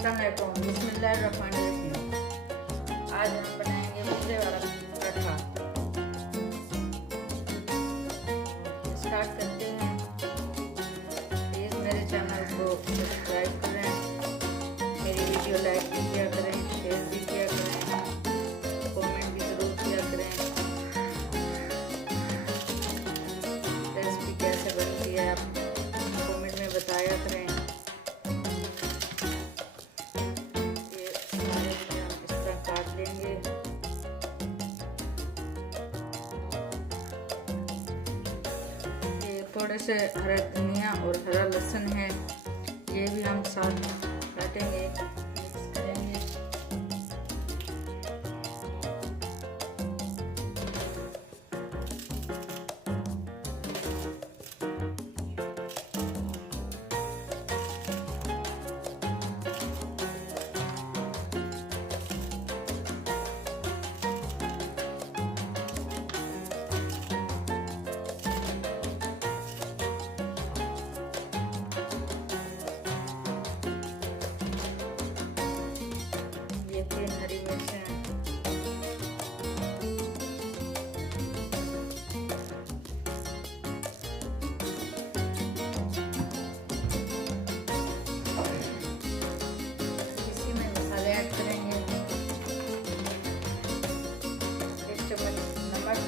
अस्सलामुअलैकुम, बिस्मिल्लाहिर्रहमानिर्रहीम। आज हम बनाएंगे मीठे वाला पराठा। स्टार्ट करते हैं। प्लीज़ मेरे चैनल को सब्सक्राइब करें, मेरी वीडियो लाइक भी किया करें, शेयर भी किया करें, कमेंट भी ज़रूर किया करें। रेसिपी कैसे बनती है आप कमेंट में बताया करें। थोड़े से हरा धनिया और हरा लहसुन है, ये भी हम साथ काटेंगे, मिक्स करेंगे। ये 3 हरी मिर्च हैं। इसी में मसाले ऐड करेंगे। 1 चम्मच नमक,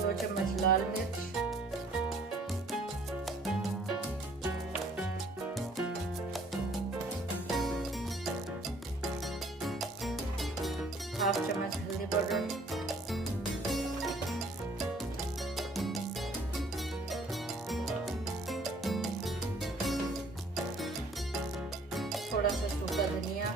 2 चम्मच लाल मिर्च, 1/2 चम्मच हल्दी पाउडर, थोड़ा सा सूखा धनिया,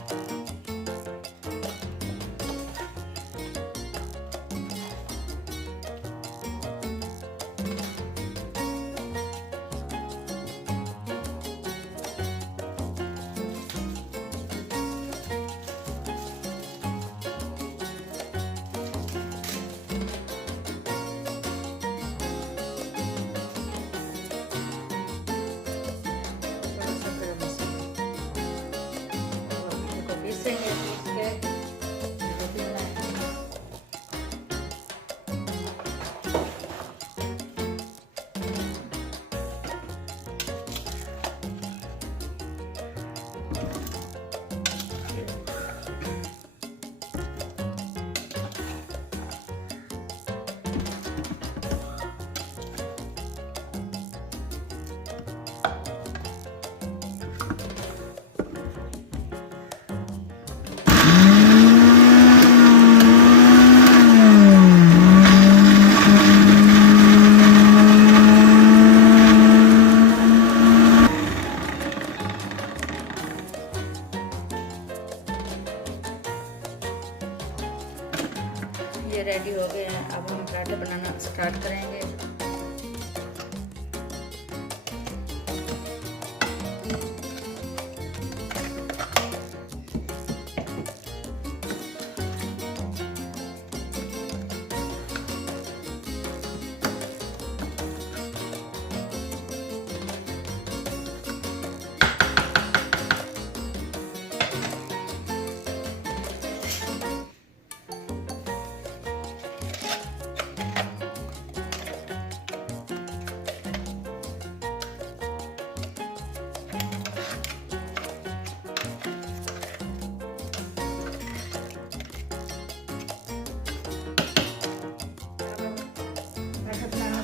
ये रेडी हो गए हैं। अब हम पराठे बनाना स्टार्ट करेंगे।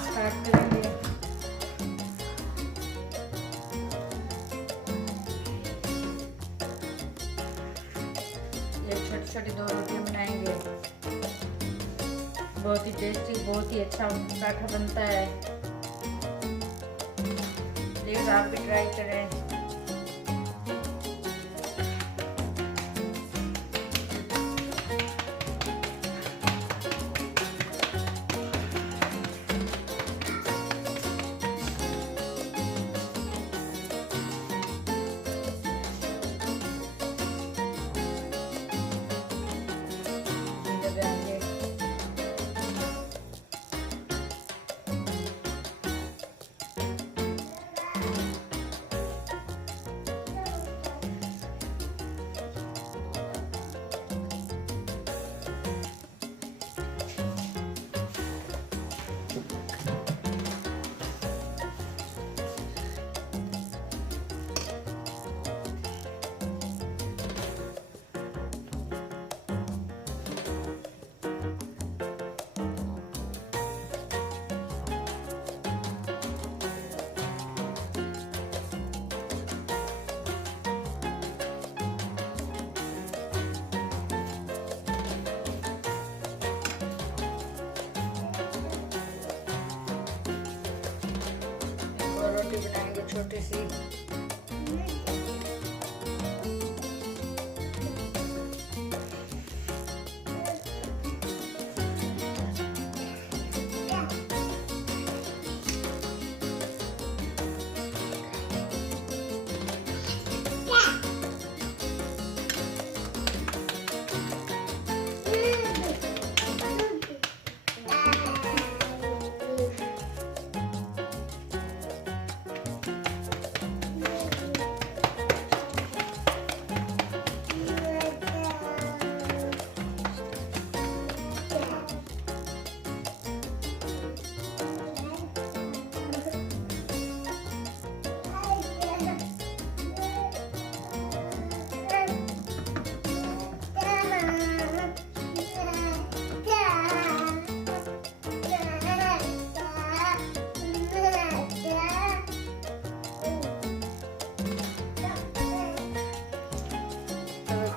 स्टार्ट करेंगे। ये छोटी छोटी 2 रोटियां बनाएंगे। बहुत ही टेस्टी, बहुत ही अच्छा पराठा बनता है। प्लीज आप भी ट्राई करें। छोटी सी।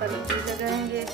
रोटी लगाएंगे।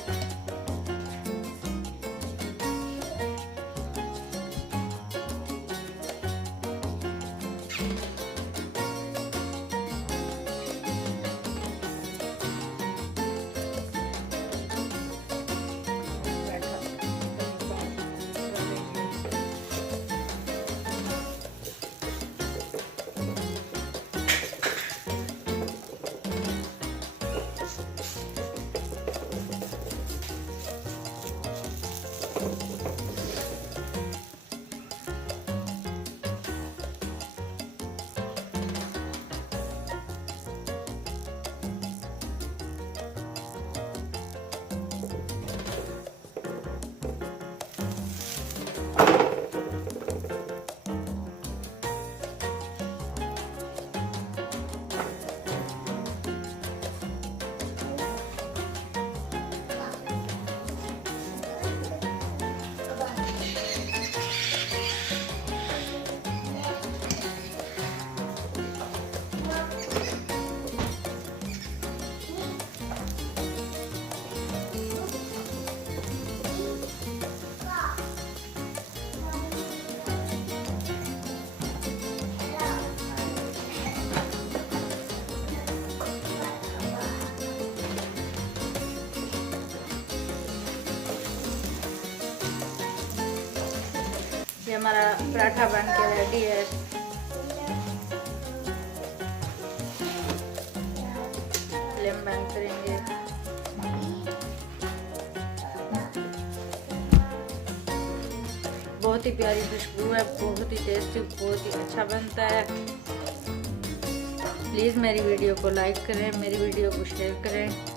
ये हमारा पराठा बन के रेडी है। फ्लेम बंद करेंगे। बहुत ही प्यारी खुशबू है, बहुत ही टेस्टी, बहुत ही अच्छा बनता है। प्लीज़ मेरी वीडियो को लाइक करें, मेरी वीडियो को शेयर करें।